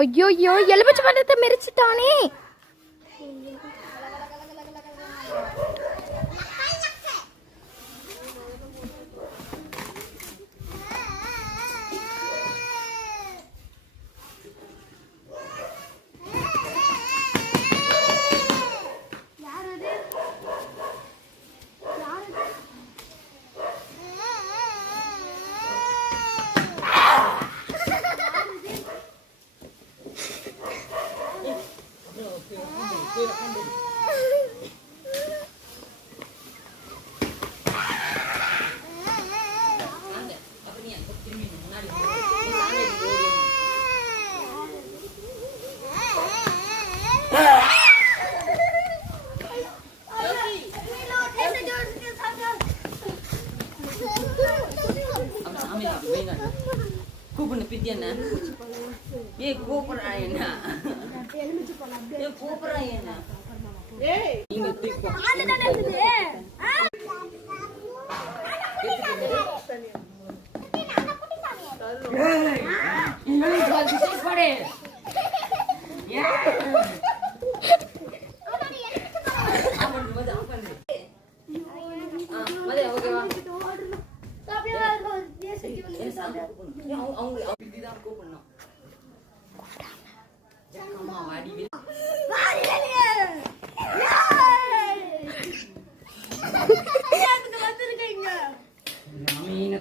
ஐயோ ஐயோ எலுமிச்சை பழத்தை மெரிச்சிட்டானே. கூப்பிடு பித்தி என்ன ஏ கூப்பிடுறா என்ன ஏ கூப்பிடுறா என்ன நீங்க தீப்போ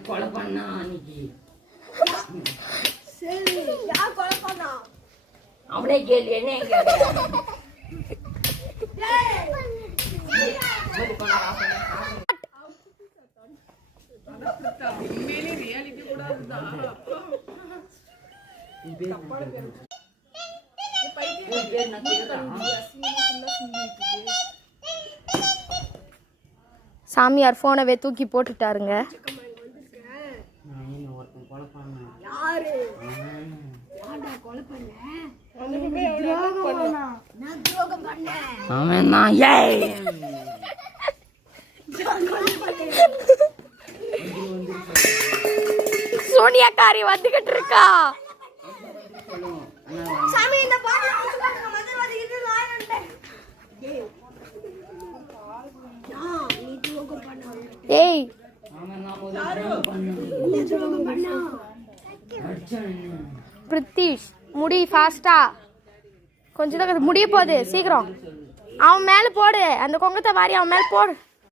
கொலை பண்ணா அன்னைக்கு அவனே கேள்வி என்ன சாமியார் போனவே தூக்கி போட்டுட்டாருங்க. சோனியாக்காரி வந்துகிட்டு இருக்கா. ஏய் பிரித்திஷ் முடி ஃபாஸ்டா கொஞ்சம் தான் முடிய போகுது, சீக்கிரம் அவன் மேல போடு, அந்த கொங்கத்தை வாரி அவன் மேல போடு.